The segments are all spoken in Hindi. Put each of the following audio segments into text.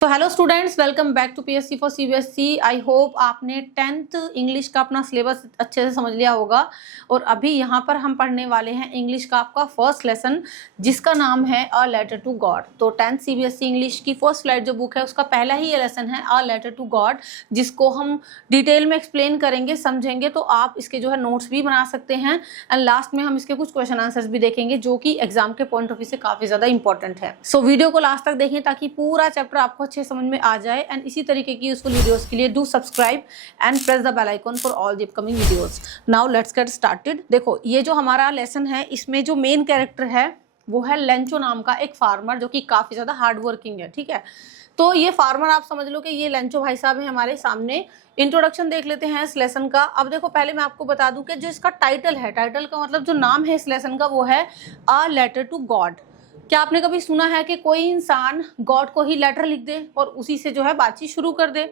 तो hello students, welcome back to PSC for CBSE. I hope आपने 10th इंग्लिश का अपना सिलेबस अच्छे से समझ लिया होगा। और अभी यहाँ पर हम पढ़ने वाले हैं इंग्लिश का आपका फर्स्ट लेसन, जिसका नाम है अ लेटर टू गॉड। तो 10th सीबीएसई इंग्लिश की फर्स्ट फ्लाइट जो बुक है उसका पहला ही ये लेसन है अ लेटर टू गॉड, जिसको हम डिटेल में एक्सप्लेन करेंगे, समझेंगे। तो आप इसके जो है नोट्स भी बना सकते हैं एंड लास्ट में हम इसके कुछ क्वेश्चन आंसर्स भी देखेंगे जो कि एग्जाम के पॉइंट ऑफ व्यू से काफी ज्यादा इंपॉर्टेंट है। सो वीडियो को लास्ट तक देखें ताकि पूरा चैप्टर आपको अच्छे समझ में आ जाए। एंड इसी तरीके की यूजफुल वीडियोस के लिए do subscribe and press the bell icon for all the upcoming videos. Now let's get started. देखो, ये जो हमारा लेसन है इसमें जो मेन कैरेक्टर है वो है लेंचो नाम का एक फार्मर, जो कि काफी ज्यादा हार्ड वर्किंग है। ठीक है, तो ये फार्मर आप समझ लो कि ये लेंचो भाई साहब है हमारे सामने। इंट्रोडक्शन देख लेते हैं इस लेसन का। अब देखो, पहले मैं आपको बता दूं कि जो इसका टाइटल है, टाइटल का मतलब जो नाम है इस लेसन का वो है अ लेटर टू गॉड। क्या आपने कभी सुना है कि कोई इंसान गॉड को ही लेटर लिख दे और उसी से जो है बातचीत शुरू कर दे?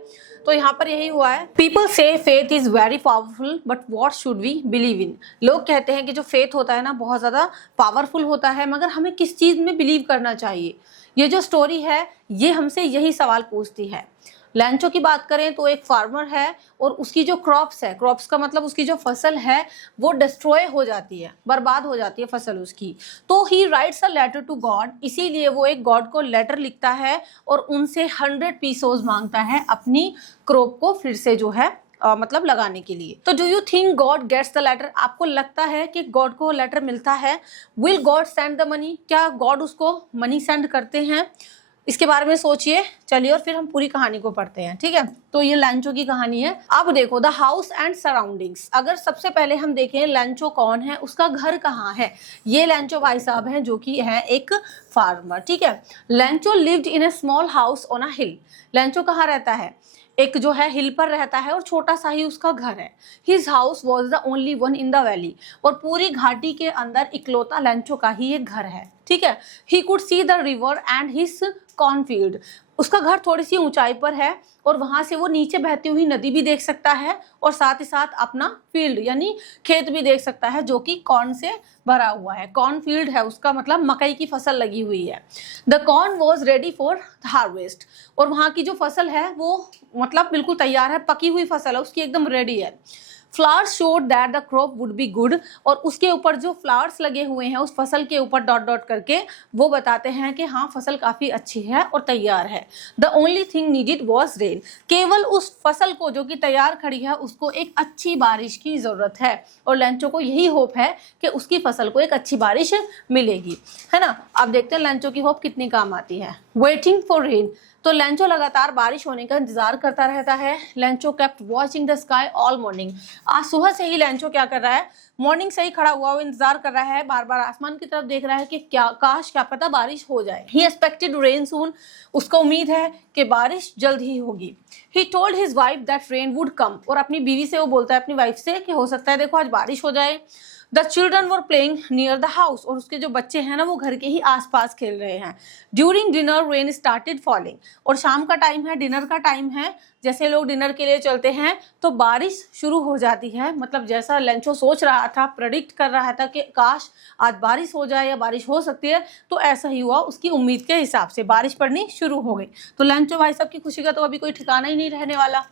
तो यहाँ पर यही हुआ है। People say faith is very powerful but what should we believe in. लोग कहते हैं कि जो फेथ होता है ना बहुत ज्यादा पावरफुल होता है, मगर हमें किस चीज में बिलीव करना चाहिए? ये जो स्टोरी है ये हमसे यही सवाल पूछती है। लेंचो की बात करें तो एक फार्मर है और उसकी जो क्रॉप्स है, क्रॉप्स का मतलब उसकी जो फसल है वो डिस्ट्रॉय हो जाती है, बर्बाद हो जाती है फसल उसकी। तो he writes a letter to God, इसीलिए वो एक गॉड को लेटर लिखता है और उनसे 100 पीसोस मांगता है अपनी क्रॉप को फिर से जो है मतलब लगाने के लिए। तो do you think God gets the letter? आपको लगता है कि गॉड को लेटर मिलता है? Will God send the money? क्या गॉड उसको मनी सेंड करते हैं? इसके बारे में सोचिए। चलिए और फिर हम पूरी कहानी को पढ़ते हैं। ठीक है, तो ये लेंचो की कहानी है। अब देखो, द हाउस एंड सराउंडिंग्स। अगर सबसे पहले हम देखें लेंचो कौन है, उसका घर कहाँ है। ये लेंचो भाई साहब हैं जो कि है एक फार्मर। ठीक है, Lencho lived in A small house on a hill. Lencho कहाँ रहता है? एक जो है हिल पर रहता है और छोटा सा ही उसका घर है। His house was the only one in the valley. और पूरी घाटी के अंदर इकलौता लेंचो का ही एक घर है। ठीक है, he could see the river and his cornfield. उसका घर थोड़ी सी ऊंचाई पर है और वहां से वो नीचे बहती हुई नदी भी देख सकता है और साथ ही साथ अपना फील्ड यानी खेत भी देख सकता है जो कि कॉर्न से भरा हुआ है। कॉर्न फील्ड है उसका मतलब मकई की फसल लगी हुई है। The corn was ready for harvest. और वहां की जो फसल है वो मतलब बिल्कुल तैयार है, पकी हुई फसल है उसकी, एकदम रेडी है। Flowers showed that the crop would be good. और उसके ऊपर जो फ्लावर्स लगे हुए हैं उस फसल के ऊपर डॉट डॉट करके वो बताते हैं कि हाँ फसल काफी अच्छी है और तैयार है। The only thing needed was rain. केवल उस फसल को जो कि तैयार खड़ी है उसको एक अच्छी बारिश की जरूरत है। और लेंचो को यही होप है कि उसकी फसल को एक अच्छी बारिश मिलेगी, है ना। अब देखते हैं लेंचो की होप कितनी काम आती है। Waiting for rain. तो लेंचो लगातार बारिश होने का इंतजार करता रहता है। Lencho kept watching the sky all morning. आज सुबह से ही लेंचो क्या कर रहा है, मॉर्निंग से ही खड़ा हुआ वो इंतजार कर रहा है, बार बार आसमान की तरफ देख रहा है कि क्या काश क्या पता बारिश हो जाए। ही एक्सपेक्टेड रेन सून। उसको उम्मीद है कि बारिश जल्द ही होगी। He told his wife that rain would come. और अपनी बीवी से वो बोलता है, अपनी वाइफ से, कि हो सकता है देखो आज बारिश हो जाए। The children were playing near the house. और उसके जो बच्चे हैं ना वो घर के ही आसपास खेल रहे हैं। During dinner rain started falling. और शाम का टाइम है, डिनर का टाइम है, जैसे लोग डिनर के लिए चलते हैं तो बारिश शुरू हो जाती है। मतलब जैसा लेंचो सोच रहा था, प्रेडिक्ट कर रहा था कि काश आज बारिश हो जाए या बारिश हो सकती है, तो ऐसा ही हुआ। उसकी उम्मीद के हिसाब से बारिश पड़नी शुरू हो गई। तो लेंचो भाई साहब की खुशी का तो अभी कोई ठिकाना ही नहीं रहने वाला।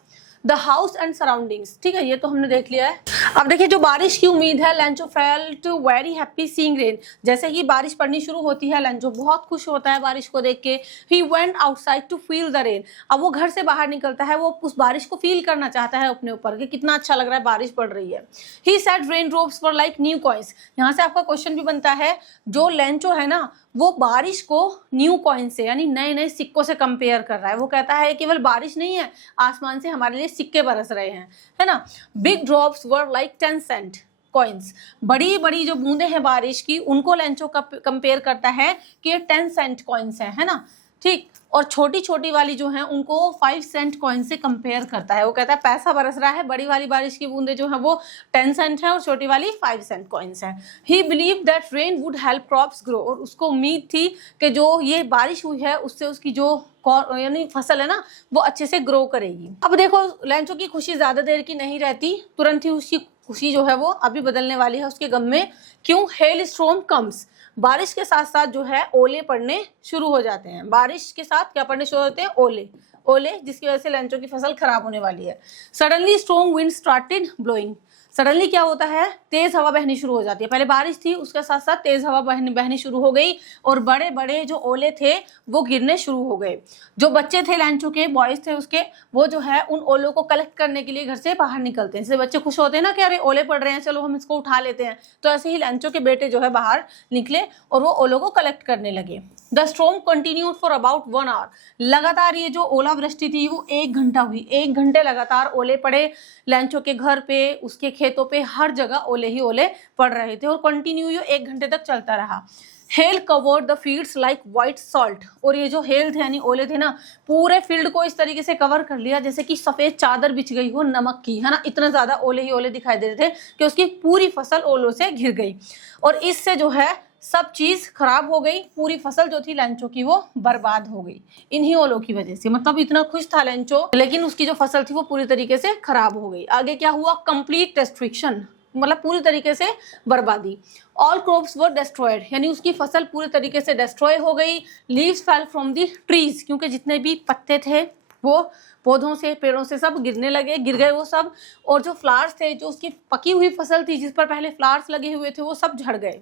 द हाउस एंड सराउंडिंग्स, ठीक है, ये तो हमने देख लिया है। अब देखिए, जो बारिश की उम्मीद है, Lencho felt very happy seeing rain. जैसे ही बारिश पड़नी शुरू होती है लेंचो बहुत खुश होता है बारिश को देख के। He went outside to feel the rain. अब वो घर से बाहर निकलता है, वो उस बारिश को फील करना चाहता है अपने ऊपर कि कितना अच्छा लग रहा है, बारिश पड़ रही है। He said rain drops were like new coins. यहाँ से आपका क्वेश्चन भी बनता है, जो लेंचो है ना वो बारिश को न्यू कॉइन से यानी नए नए सिक्कों से कंपेयर कर रहा है। वो कहता है केवल बारिश नहीं है, आसमान से हमारे लिए सिक्के बरस रहे हैं, है ना। Big drops were like 10 cent coins. बड़ी बड़ी जो बूंदे हैं बारिश की उनको लेंचो कंपेयर करता है कि ये 10 सेंट कॉइन्स है ना। ठीक, और छोटी छोटी वाली जो है उनको 5 सेंट कॉइन से कंपेयर करता है। वो कहता है पैसा बरस रहा है, बड़ी वाली बारिश की बूंदे जो है वो 10 सेंट है और छोटी वाली 5 सेंट कॉइन्स है। ही believe that rain would help crops grow. और उसको उम्मीद थी कि जो ये बारिश हुई है उससे उसकी जो यानी फसल है ना वो अच्छे से ग्रो करेगी। अब देखो, लेंचो की खुशी ज्यादा देर की नहीं रहती, तुरंत ही उसकी खुशी जो है वो अभी बदलने वाली है उसके गम में। क्यों? हेल स्टॉर्म कम्स, बारिश के साथ साथ जो है ओले पड़ने शुरू हो जाते हैं। बारिश के साथ क्या पड़ने शुरू होते हैं? ओले। ओले, जिसकी वजह से लैंचो की फसल खराब होने वाली है। Suddenly strong wind started blowing, suddenly क्या होता है? तेज हवा बहनी शुरू हो जाती है। पहले बारिश थी, उसके साथ साथ तेज हवा बहनी शुरू हो गई और बड़े बड़े जो ओले थे वो गिरने शुरू हो गए। जो बच्चे थे लैंचो के, बॉयज थे उसके, वो जो है उन ओलों को कलेक्ट करने के लिए घर से बाहर निकलते हैं। जैसे बच्चे खुश होते हैं ना कि अरे ओले पड़ रहे हैं, चलो हम इसको उठा लेते हैं, तो ऐसे ही लैंचो के बेटे जो है बाहर निकले और वो ओलों को कलेक्ट करने लगे। The storm continued for about 1 hour, लगातार ये जो ओलावृष्टि थी वो 1 घंटा हुई। 1 घंटे लगातार ओले पड़े लैंचो के घर पे, उसके खेतों पे, हर जगह ओले ही ओले पड़ रहे थे और कंटिन्यू ये 1 घंटे तक चलता रहा। Hello covered the fields like white salt, और ये जो हेल थे यानी ओले थे ना, पूरे फील्ड को इस तरीके से कवर कर लिया जैसे कि सफेद चादर बिछ गई हो नमक की, है ना। इतना ज्यादा ओले ही ओले दिखाई दे रहे थे कि उसकी पूरी फसल ओलों से घिर गई और इससे जो है सब चीज खराब हो गई। पूरी फसल जो थी लैंचो की वो बर्बाद हो गई इन्हीं ओलों की वजह से। मतलब इतना खुश था लैंचो, लेकिन उसकी जो फसल थी वो पूरी तरीके से खराब हो गई। आगे क्या हुआ? कंप्लीट डिस्ट्रक्शन, मतलब पूरी तरीके से बर्बादी। ऑल क्रॉप्स वर डिस्ट्रॉयड, यानी उसकी फसल पूरी तरीके से डिस्ट्रॉय हो गई। Leaves fell from the trees, क्योंकि जितने भी पत्ते थे वो पौधों से, पेड़ों से सब गिरने लगे, गिर गए वो सब। और जो फ्लावर्स थे, जो उसकी पकी हुई फसल थी जिस पर पहले फ्लावर्स लगे हुए थे, वो सब झड़ गए।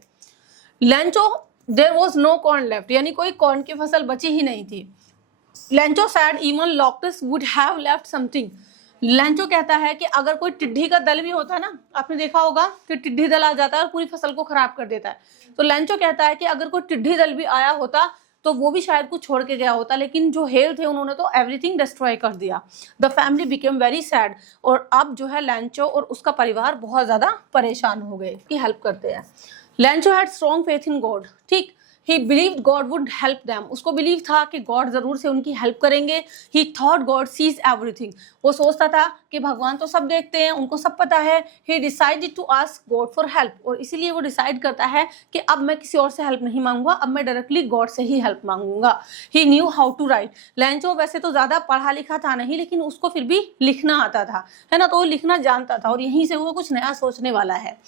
Lencho there was no corn left, यानी कोई कॉर्न की फसल बची ही नहीं थी। Lencho said even locusts would have left something, Lencho कहता है कि अगर कोई टिड्डी का दल भी होता है ना, आपने देखा होगा कि टिड्डी दल आ जाता है और पूरी फसल को खराब कर देता है, तो लैंचो कहता है कि अगर कोई टिड्डी दल भी आया होता तो वो भी शायद कुछ छोड़ के गया होता, लेकिन जो हेल थे उन्होंने तो एवरीथिंग डिस्ट्रॉय कर दिया। The family became very sad, और अब जो है लैंचो और उसका परिवार बहुत ज्यादा परेशान हो गए। की हेल्प करते हैं। Lencho had strong faith in God, ठीक, he believed God would help them, उसको बिलीव था कि गॉड जरूर से उनकी हेल्प करेंगे। He thought God sees everything, वो सोचता था कि भगवान तो सब देखते हैं, उनको सब पता है। He decided to ask God for help, और इसीलिए वो डिसाइड करता है कि अब मैं किसी और से हेल्प नहीं मांगूंगा, अब मैं डायरेक्टली गॉड से ही हेल्प मांगूंगा। He knew how to write, Lencho वैसे तो ज्यादा पढ़ा लिखा था नहीं, लेकिन उसको फिर भी लिखना आता था, है ना, तो वो लिखना जानता था और यहीं से वो कुछ नया सोचने वाला है।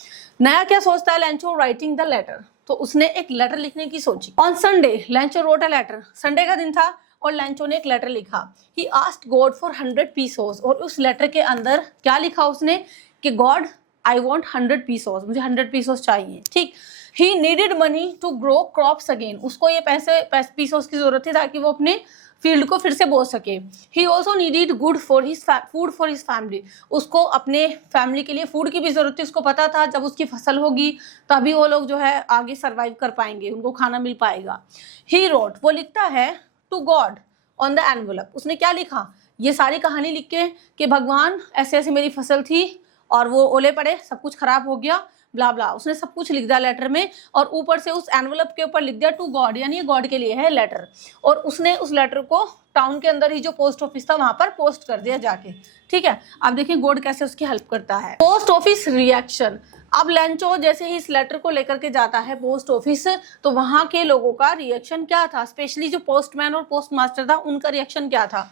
नया क्या सोचता है लैंचो? राइटिंग द लेटर, तो उसने एक लेटर लिखने की सोची। On Sunday Lencho wrote a letter, Sunday का दिन था और लैंचो ने एक लेटर लिखा। He asked God for 100 pesos, और उस लेटर के अंदर क्या लिखा उसने कि गॉड आई वॉन्ट 100 पीसोस, मुझे 100 पीसोस चाहिए, ठीक। He needed money to grow crops again, उसको ये पैसे पीसोस की जरूरत थी ताकि वो अपने फील्ड को फिर से बो सके। He also needed good for his food for his family, उसको अपने फैमिली के लिए फूड की भी जरूरत थी। उसको पता था जब उसकी फसल होगी तभी वो लोग जो है आगे सर्वाइव कर पाएंगे, उनको खाना मिल पाएगा। ही रोट, वो लिखता है to God on the envelope, उसने क्या लिखा? ये सारी कहानी लिख के कि भगवान ऐसे ऐसे मेरी फसल थी और वो ओले पड़े, सब कुछ खराब हो गया, ब्ला ब्ला, उसने सब कुछ लिख दिया लेटर में और ऊपर से उस एनवलप के ऊपर लिख दिया टू गॉड, यानी ये गॉड के लिए है लेटर। और उसने उस लेटर को टाउन के अंदर ही जो पोस्ट ऑफिस था वहां पर पोस्ट कर दिया जाके, ठीक है। अब देखिए गॉड कैसे उसकी हेल्प करता है। पोस्ट ऑफिस रिएक्शन, अब लैंचो जैसे ही इस लेटर को लेकर के जाता है पोस्ट ऑफिस, तो वहां के लोगों का रिएक्शन क्या था, स्पेशली जो पोस्टमैन और पोस्ट मास्टर था उनका रिएक्शन क्या था।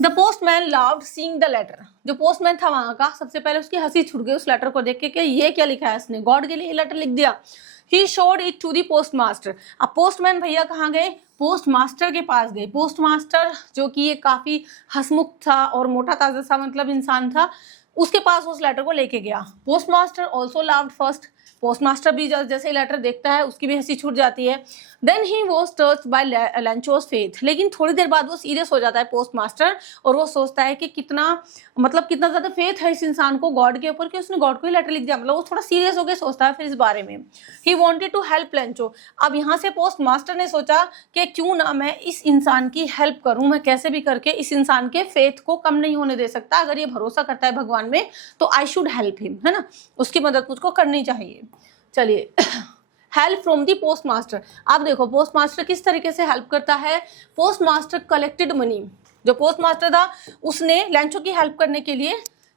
The postman loved seeing the letter, जो पोस्टमैन था वहां का, सबसे पहले उसकी हंसी छूट गई उस लेटर को देख के कि ये क्या लिखा है इसने, गॉड के लिए लेटर लिख दिया। He showed it to the postmaster, अब पोस्टमैन भैया कहाँ गए? पोस्ट मास्टर के पास गए। पोस्ट मास्टर जो कि ये काफी हंसमुख था और मोटा ताजा सा मतलब इंसान था, उसके पास उस लेटर को लेके गया। Post master also loved first, post master भी जैसे ही लेटर देखता है उसकी भी हंसी छूट जाती है। Then he was touched by Lencho's faith, लेकिन थोड़ी देर बाद वो सीरियस हो जाता है पोस्ट मास्टर और वो सोचता है कि कितना ज्यादा फेथ है इस इंसान को गॉड के ऊपर कि उसने गॉड को ही लेटर लिख दिया, मतलब वो थोड़ा सीरियस होकर सोचता है फिर इस बारे में। He wanted to help Lencho, अब यहाँ से पोस्ट मास्टर ने सोचा कि क्यों ना मैं इस इंसान की हेल्प करूं, मैं कैसे भी करके इस इंसान के फेथ को कम नहीं होने दे सकता, अगर ये भरोसा करता है भगवान में तो आई शुड हेल्प हिम, है ना, उसकी मदद मुझको करनी चाहिए। चलिए help from the post master, आप देखो पोस्ट मास्टर किस तरीके से हेल्प करता है। पोस्ट मास्टर कलेक्टेड मनी, जो पोस्ट मास्टर था उसने लैंचो की हेल्प करने के लिए,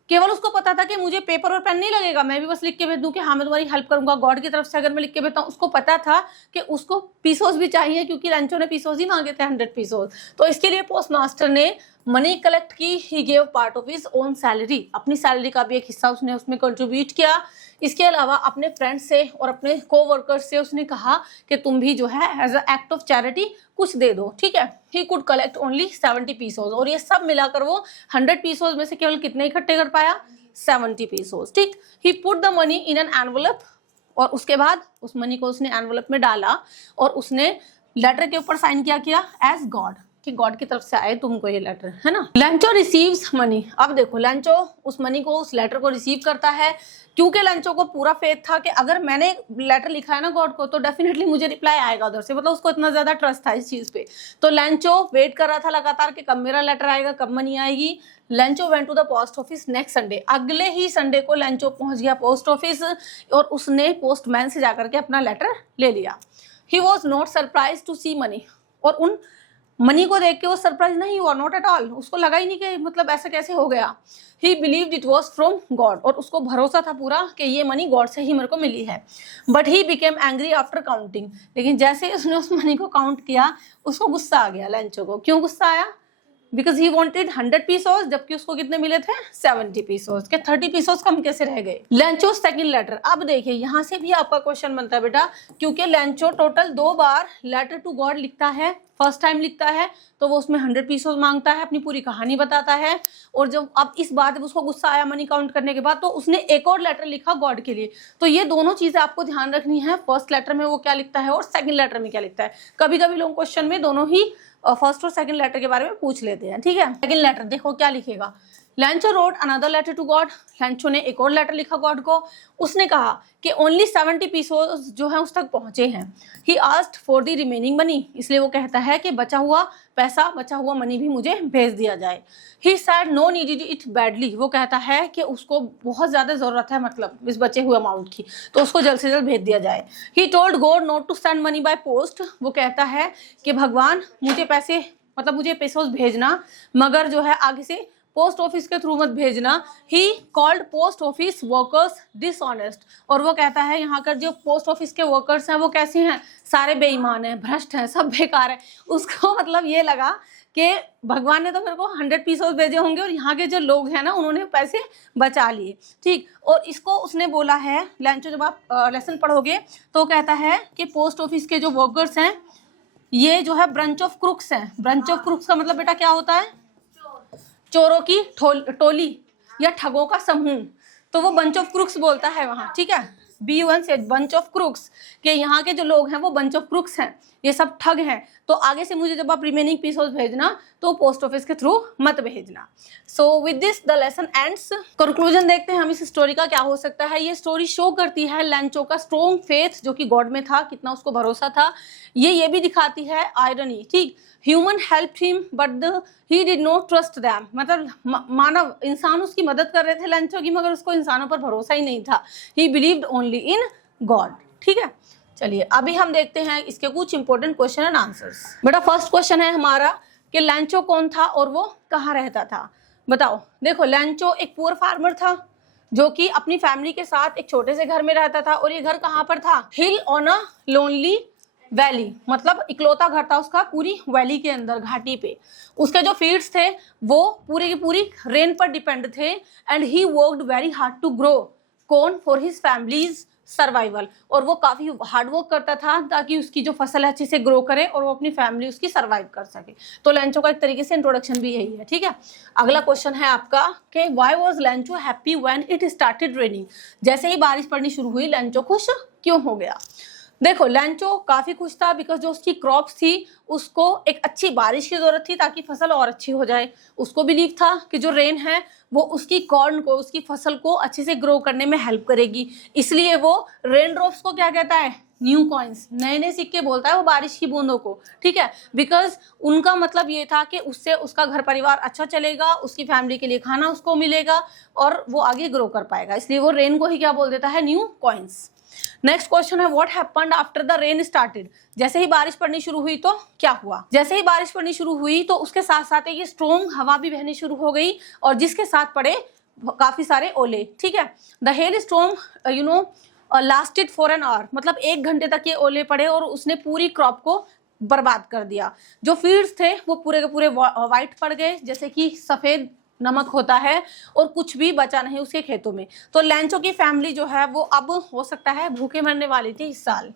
केवल उसको पता था कि मुझे पेपर और पेन नहीं लगेगा, मैं भी बस लिख के भेज दूं कि हाँ मैं तुम्हारी हेल्प करूंगा गॉड की तरफ से अगर मैं लिख के भेजता हूँ। उसको पता था कि उसको पीसोस भी चाहिए क्योंकि लैंचो ने पीसोस ही मांगे थे 100 पीसोस, तो इसके लिए पोस्ट मास्टर ने मनी कलेक्ट की, he gave part of his own salary, अपनी सैलरी का भी एक हिस्सा उसने उसमें कंट्रीब्यूट किया। इसके अलावा अपने फ्रेंड्स से और अपने कोवर्कर्स से उसने कहा कि तुम भी जो है as a act of charity कुछ दे दो, ठीक है। He could collect only 70 pesos, और ये सब मिलाकर वो 100 पीसोज में से केवल कितने इकट्ठे कर पाया, 70 पीसोज, ठीक। He put the money in an envelope, और उसके बाद उस मनी को उसने एनवलप में डाला और उसने लेटर के ऊपर साइन किया एज गॉड, कि गॉड की तरफ से आए तुमको ये लेटर, है ना। लैंचो रिसीव्स मनी, अब देखो लैंचो उस मनी को, उस लेटर को रिसीव करता है, क्योंकि लैंचो को पूरा फेथ था कि अगर मैंने लेटर लिखा है ना गॉड को तो डेफिनेटली मुझे रिप्लाई आएगा उधर से, मतलब उसको इतना ज्यादा ट्रस्ट था इस चीज पे। तो लैंचो वेट कर रहा था लगातार कि कब मेरा लेटर आएगा, कब मनी आएगी। Lencho went to the post office next Sunday, अगले ही संडे को लैंचो पहुंच गया पोस्ट ऑफिस और उसने पोस्टमैन से जाकर के अपना लेटर ले लिया। He was not surprise to see money, और उन मनी को देख के वो सरप्राइज नहीं हुआ, नॉट एट ऑल, उसको लगा ही नहीं कि मतलब ऐसा कैसे हो गया। ही believed it was from God, और उसको भरोसा था पूरा कि ये मनी गॉड से ही मेरे को मिली है। But he became angry after counting, लेकिन जैसे ही उसने उस मनी को काउंट किया उसको गुस्सा आ गया लैंचो को। क्यों गुस्सा आया? बिकॉज ही वॉन्टेड 100 पीसोज, जबकि उसको कितने मिले थे, 70 पीसोज के 30 पीसोज कम कैसे रह गए। लैंचो सेकंड लेटर, अब देखिए यहाँ से भी आपका क्वेश्चन बनता है बेटा, क्योंकि लैंचो टोटल 2 बार लेटर टू गॉड लिखता है। फर्स्ट टाइम लिखता है तो वो उसमें 100 पीसोज मांगता है, अपनी पूरी कहानी बताता है, और जब अब इस बार जब उसको गुस्सा आया मनी काउंट करने के बाद तो उसने एक और लेटर लिखा गॉड के लिए। तो ये दोनों चीजें आपको ध्यान रखनी है, फर्स्ट लेटर में वो क्या लिखता है और सेकंड लेटर में क्या लिखता है। कभी कभी लोग क्वेश्चन में दोनों ही फर्स्ट और सेकंड लेटर के बारे में पूछ लेते हैं, ठीक है। सेकंड लेटर देखो क्या लिखेगा, Lencho wrote another letter to God, Lencho ने एक और लेटर लिखा गॉड को। उसने कहा कि ओनली 70 पीसोज जो है उस तक पहुंचे हैं। He asked for the remaining money, इसलिए वो कहता है कि बचा हुआ पैसा, बचा हुआ मनी भी मुझे भेज दिया जाए। He said no needed it badly, वो कहता है कि उसको बहुत ज्यादा जरूरत है मतलब इस बचे हुए अमाउंट की, तो उसको जल्द से जल्द भेज दिया जाए। He told God not to send money by post, वो कहता है कि भगवान मुझे पैसे मतलब मुझे पैसों भेजना, मगर जो है आगे से पोस्ट ऑफिस के थ्रू मत भेजना। He called post office workers dishonest, और वो कहता है यहाँ कर जो पोस्ट ऑफिस के वर्कर्स हैं वो कैसे हैं, सारे बेईमान हैं, भ्रष्ट हैं, सब बेकार है। उसको मतलब ये लगा कि भगवान ने तो मेरे को 100 पीसों भेजे होंगे और यहाँ के जो लोग हैं ना उन्होंने पैसे बचा लिए, ठीक। और इसको उसने बोला है, लैंचो जब आप लेसन पढ़ोगे तो कहता है कि पोस्ट ऑफिस के जो वर्कर्स हैं ये जो है ब्रंच ऑफ क्रुक्स हैं। ब्रंच ऑफ क्रुक्स का मतलब बेटा क्या होता है, चोरों की टोली या ठगों का समूह, तो वो बंच ऑफ क्रुक्स बोलता है वहां, ठीक है। B1 से बंच ऑफ क्रुक्स के यहाँ के जो लोग हैं वो बंच ऑफ क्रुक्स हैं, ये सब ठग हैं। तो आगे से मुझे जब आप रिमेनिंग पीसोज भेजना तो पोस्ट ऑफिस के थ्रू मत भेजना। So with this the lesson ends. Conclusion देखते हैं हम इस स्टोरी का क्या हो सकता है। ये स्टोरी शो करती है लैंचो का स्ट्रॉन्ग फेथ जो कि गॉड में था, कितना उसको भरोसा था। ये भी दिखाती है आयरनी, ठीक। Human help him but he did not trust them, मतलब मानव इंसान उसकी मदद कर रहे थे लैंचो की, मगर उसको इंसानों पर भरोसा ही नहीं था। ही बिलीव्ड ओनली इन गॉड, ठीक है। चलिए अभी हम देखते हैं इसके कुछ इंपॉर्टेंट क्वेश्चन एंड आंसर्स। बेटा फर्स्ट क्वेश्चन है हमारा कि लैंचो कौन था और वो कहाँ रहता था, बताओ। देखो लैंचो एक पुअर फार्मर था जो कि अपनी फैमिली के साथ एक छोटे से घर में रहता था, और ये घर कहाँ पर था, हिल ऑन अ लोनली वैली, मतलब इकलौता घर था उसका पूरी वैली के अंदर, घाटी पे। उसके जो फील्ड्स थे वो पूरी की पूरी रेन पर डिपेंड थे। And he worked very hard to grow corn for his family's survival, और वो काफी हार्ड वर्क करता था ताकि उसकी जो फसल है अच्छे से ग्रो करे और वो अपनी फैमिली उसकी सर्वाइव कर सके। तो लैंचो का एक तरीके से इंट्रोडक्शन भी यही है, ठीक है। अगला क्वेश्चन है आपका कि why was लैंचो happy when it started raining, जैसे ही बारिश पड़नी शुरू हुई लैंचो खुश क्यों हो गया। देखो लैंचो काफी खुश था बिकॉज जो उसकी क्रॉप्स थी उसको एक अच्छी बारिश की जरूरत थी ताकि फसल और अच्छी हो जाए। उसको बिलीव था कि जो रेन है वो उसकी कॉर्न को, उसकी फसल को अच्छे से ग्रो करने में हेल्प करेगी, इसलिए वो रेन ड्रॉप्स को क्या कहता है, न्यू कॉइन्स, नए नए सिक्के बोलता है वो बारिश की बूंदों को, ठीक है। बिकॉज उनका मतलब ये था कि उससे उसका घर परिवार अच्छा चलेगा, उसकी फैमिली के लिए खाना उसको मिलेगा और वो आगे ग्रो कर पाएगा, इसलिए वो रेन को ही क्या बोल देता है, न्यू कॉइन्स। नेक्स्ट क्वेश्चन है what happened after the rain started, जैसे ही बारिश पड़नी शुरू हुई तो क्या हुआ। जैसे ही बारिश पड़नी शुरू हुई तो उसके साथ साथ ये स्ट्रॉन्ग हवा भी बहनी शुरू हो गई और जिसके साथ पड़े काफी सारे ओले, ठीक है। The hell storm lasted for an hour, मतलब 1 घंटे तक ये ओले पड़े और उसने पूरी क्रॉप को बर्बाद कर दिया। जो फील्ड्स थे वो पूरे के पूरे वाइट पड़ गए, जैसे कि सफेद नमक होता है, और कुछ भी बचा नहीं उसके खेतों में। तो लैंचो की फैमिली जो है वो अब हो सकता है भूखे मरने वाली थी इस साल।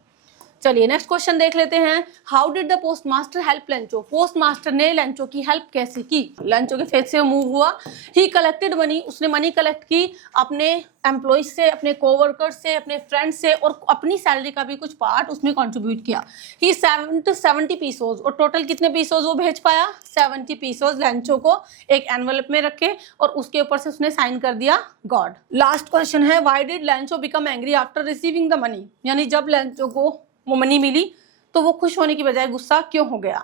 चलिए नेक्स्ट क्वेश्चन देख लेते हैं। How did the post master help Lencho? Post master ने लेंचो की हेल्प कैसे की? लेंचो के फेस से मूव हुआ। ही कलेक्टेड मनी, उसने मनी कलेक्ट की अपने एम्प्लॉयज से, अपने कोवर्कर्स से, अपने फ्रेंड्स से, और अपनी सैलरी का भी कुछ पार्ट उसमें कंट्रीब्यूट किया। ही 70 पीसोज, और टोटल कितने पीसोज वो भेज पाया? 70 पीसोज लेंचो को एक एनवेलप में रखे, और उसके ऊपर से उसने साइन कर दिया गॉड। लास्ट क्वेश्चन है, why did Lencho become angry after receiving the money? यानी जब लेंचो को वो मनी मिली तो वो खुश होने की बजाय गुस्सा क्यों हो गया?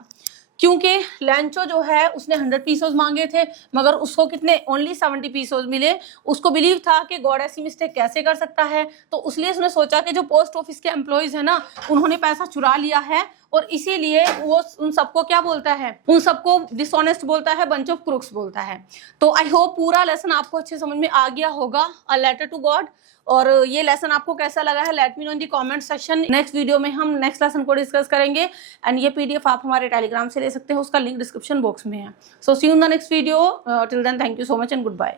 क्योंकि लेंचो जो है उसने 100 पीसोज मांगे थे, मगर उसको कितने? ओनली 70 पीसोज मिले। उसको बिलीव था कि गॉड ऐसी मिस्टेक कैसे कर सकता है, तो इसलिए उसने सोचा कि जो पोस्ट ऑफिस के एम्प्लॉयज है ना, उन्होंने पैसा चुरा लिया है, और इसीलिए वो उन सबको क्या बोलता है? उन सबको डिसऑनेस्ट बोलता है, बंच ऑफ क्रूक्स बोलता है। तो आई होप पूरा लेसन आपको अच्छे समझ में आ गया होगा, अ लेटर टू गॉड। और ये लेसन आपको कैसा लगा है, लेट मी नो इन दी कमेंट सेक्शन। नेक्स्ट वीडियो में हम नेक्स्ट लेसन को डिस्कस करेंगे, एंड ये पीडीएफ आप हमारे टेलीग्राम से ले सकते हैं, उसका लिंक डिस्क्रिप्शन बॉक्स में है। So see you in the next video. Till then thank you so much and good bye.